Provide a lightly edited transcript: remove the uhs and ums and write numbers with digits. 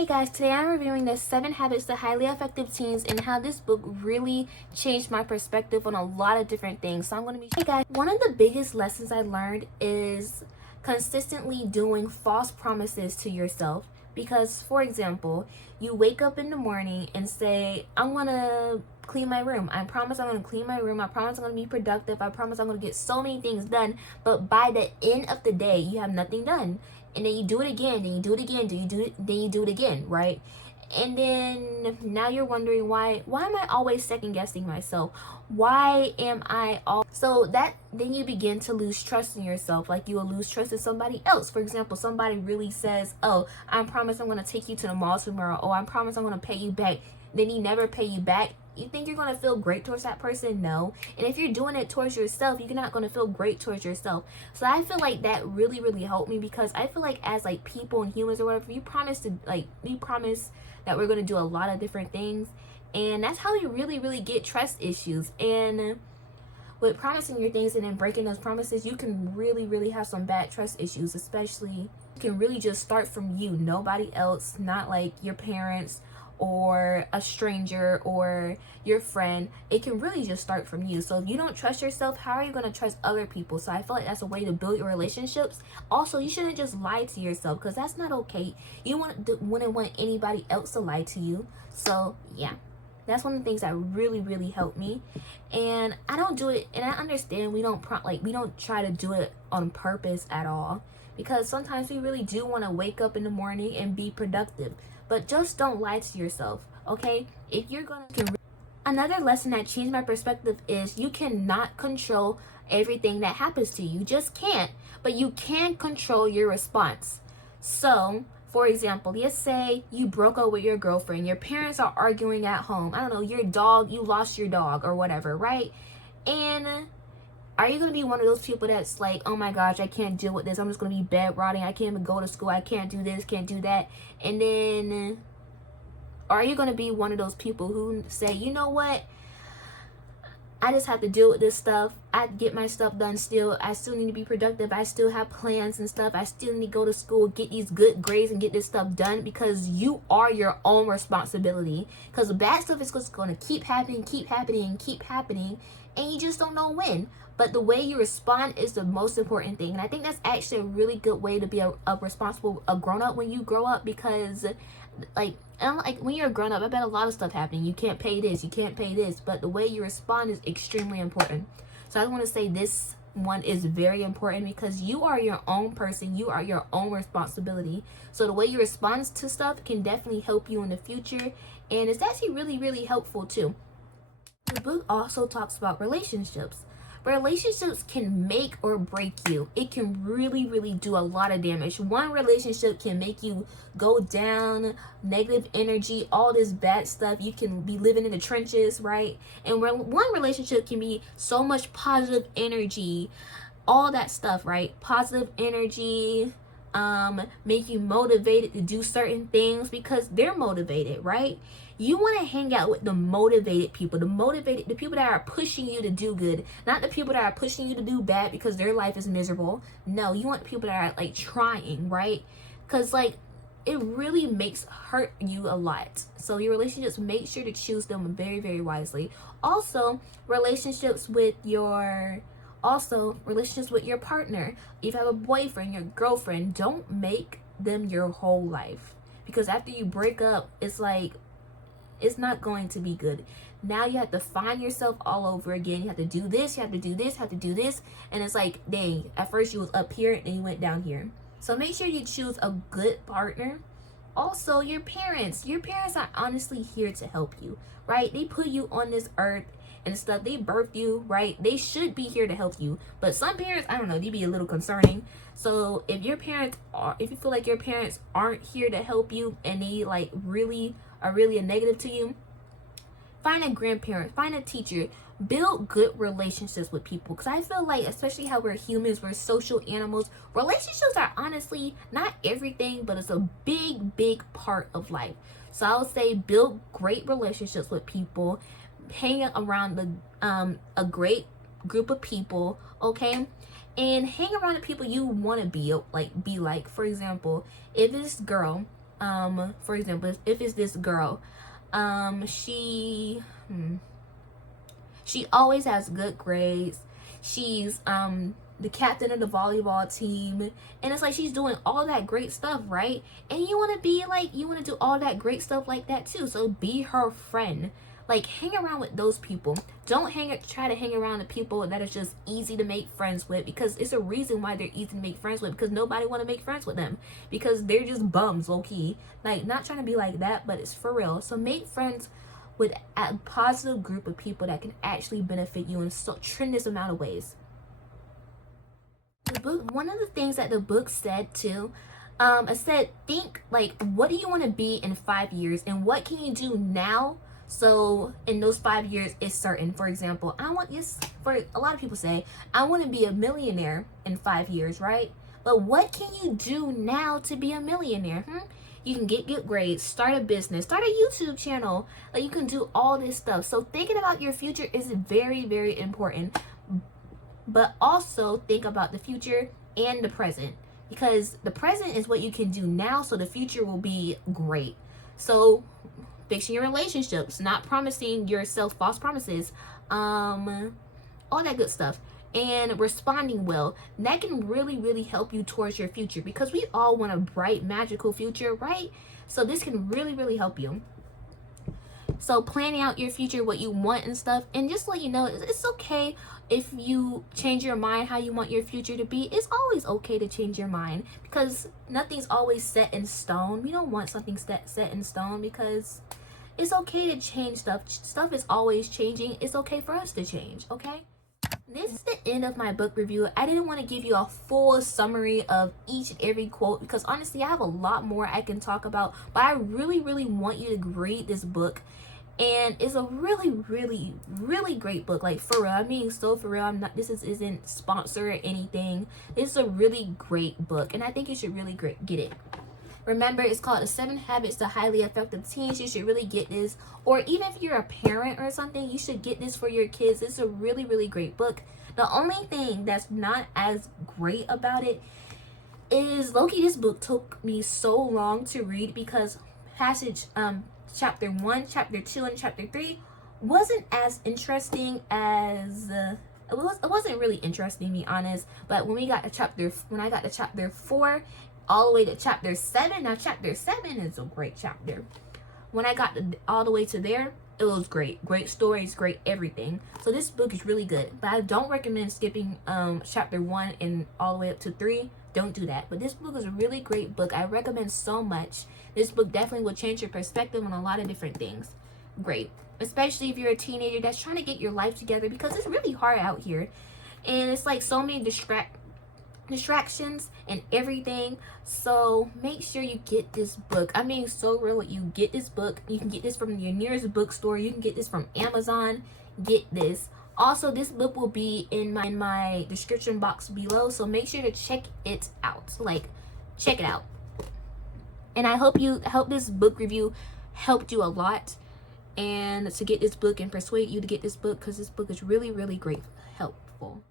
Hey guys, today I'm reviewing the 7 Habits of Highly Effective Teens and how this book really changed my perspective on a lot of different things. So I'm going to be, hey guys, one of the biggest lessons I learned is consistently doing false promises to yourself. Because, for example, you wake up in the morning and say, I'm going to clean my room. I promise I'm going to clean my room. I promise I'm going to be productive. I promise I'm going to get so many things done. But by the end of the day, you have nothing done. And then you do it again, then you do it again, then you do it again, right? And then now you're wondering why am I always second guessing myself? Why am I all so that then you begin to lose trust in yourself, like you will lose trust in somebody else. For example, somebody really says, oh, I promise I'm gonna take you to the mall tomorrow, oh, I promise I'm gonna pay you back, then he never pay you back. You think you're going to feel great towards that person? No. And if you're doing it towards yourself, you're not going to feel great towards yourself. So I feel like that really helped me, because I feel like as like people and humans or whatever, you promise that we're going to do a lot of different things, and that's how you really get trust issues. And with promising your things and then breaking those promises, you can really have some bad trust issues. Especially, you can really just start from you, nobody else, not like your parents or a stranger or your friend. It can really just start from you. So if you don't trust yourself, how are you going to trust other people? So I feel like that's a way to build your relationships. Also, you shouldn't just lie to yourself, because that's not okay. You wouldn't want anybody else to lie to you. So yeah, that's one of the things that really helped me. And I don't do it, and I understand we don't try to do it on purpose at all, because sometimes we really do want to wake up in the morning and be productive. But just don't lie to yourself, okay? If you're gonna... Another lesson that changed my perspective is you cannot control everything that happens to you. You just can't. But you can control your response. So, for example, let's say you broke up with your girlfriend. Your parents are arguing at home. I don't know, you lost your dog or whatever, right? And are you going to be one of those people that's like, oh my gosh, I can't deal with this. I'm just going to be bedrotting. I can't even go to school. I can't do this, can't do that. And then, are you going to be one of those people who say, you know what? I just have to deal with this stuff. I get my stuff done still. I still need to be productive. I still have plans and stuff. I still need to go to school, get these good grades, and get this stuff done, because you are your own responsibility. Because the bad stuff is just going to keep happening, and you just don't know when. But the way you respond is the most important thing. And I think that's actually a really good way to be a responsible, a grown-up when you grow up, because like when you're a grown-up, I bet a lot of stuff happening. You can't pay this, you can't pay this, but the way you respond is extremely important. So I want to say this one is very important, because you are your own person, you are your own responsibility. So the way you respond to stuff can definitely help you in the future, and it's actually really helpful too. The book also talks about relationships. Relationships can make or break you. It can really do a lot of damage. One relationship can make you go down, negative energy, all this bad stuff. You can be living in the trenches, right? And one relationship can be so much positive energy, all that stuff, right? Positive energy, make you motivated to do certain things because they're motivated, right? You want to hang out with the motivated people, the people that are pushing you to do good, not the people that are pushing you to do bad because their life is miserable. No, you want people that are like trying, right? Because like it really makes hurt you a lot. So your relationships, make sure to choose them very wisely. Also, relationships with your partner. If you have a boyfriend, your girlfriend, don't make them your whole life, because after you break up, it's like it's not going to be good. Now you have to find yourself all over again. You have to do this, you have to do this, have to do this, and it's like, dang, at first you was up here and you went down here. So make sure you choose a good partner. Also, your parents are honestly here to help you, right? They put you on this earth and stuff. They birthed you, right? They should be here to help you. But some parents, I don't know, they be a little concerning. So if you feel like your parents aren't here to help you and they like really are really a negative to you, find a grandparent, find a teacher, build good relationships with people. Because I feel like, especially how we're humans, we're social animals, relationships are honestly not everything, but it's a big part of life. So I would say build great relationships with people, hang around a great group of people, okay? And hang around the people you want to be like. For example, if this girl For example, if it's this girl, she always has good grades. She's the captain of the volleyball team, and it's like she's doing all that great stuff, right? And you want to be like, you want to do all that great stuff like that too. So be her friend. Like, hang around with those people. Don't try to hang around the people that is just easy to make friends with, because it's a reason why they're easy to make friends with, because nobody want to make friends with them, because they're just bums, low-key. Like, not trying to be like that, but it's for real. So make friends with a positive group of people that can actually benefit you in so tremendous amount of ways. The book, one of the things that the book said too, it said, think like, what do you want to be in 5 years, and what can you do now so in those 5 years is certain. For example, for a lot of people say, I want to be a millionaire in 5 years, right? But what can you do now to be a millionaire? You can get good grades, start a business, start a YouTube channel. Like, you can do all this stuff. So thinking about your future is very, very important. But also think about the future and the present, because the present is what you can do now, so the future will be great. So fixing your relationships, not promising yourself false promises, all that good stuff, and responding well. That can really, really help you towards your future, because we all want a bright, magical future, right? So this can really, really help you. So planning out your future, what you want and stuff, and just let you know, it's okay if you change your mind how you want your future to be. It's always okay to change your mind, because nothing's always set in stone. We don't want something set in stone, because it's okay to change stuff. Stuff is always changing. It's okay for us to change, okay? This is the end of my book review. I didn't want to give you a full summary of each and every quote, because honestly, I have a lot more I can talk about, but I really, really want you to read this book. And it's a really, really, really great book. Like, for real. I'm being so for real. This isn't sponsored or anything. It's a really great book, and I think you should really get it. Remember, it's called The 7 Habits to Highly Effective Teens. You should really get this. Or even if you're a parent or something, you should get this for your kids. It's a really, really great book. The only thing that's not as great about it is, low-key, this book took me so long to read, because chapter 1, chapter 2, and chapter 3 wasn't as interesting as it wasn't really interesting, to be honest. But when I got to chapter 4 all the way to chapter 7, now chapter 7 is a great chapter. When I got all the way to there, it was great stories, great everything. So this book is really good, but I don't recommend skipping chapter 1 and all the way up to 3. Don't do that. But this book is a really great book. I recommend so much. This book definitely will change your perspective on a lot of different things. Great. Especially if you're a teenager that's trying to get your life together, because it's really hard out here. And it's like so many distractions and everything. So make sure you get this book. I'm being so real with you. Get this book. You can get this from your nearest bookstore. You can get this from Amazon. Get this. Also, this book will be in my description box below, so make sure to check it out. Like, check it out. And I hope this book review helped you a lot, and to get this book and persuade you to get this book, because this book is really, really great, helpful.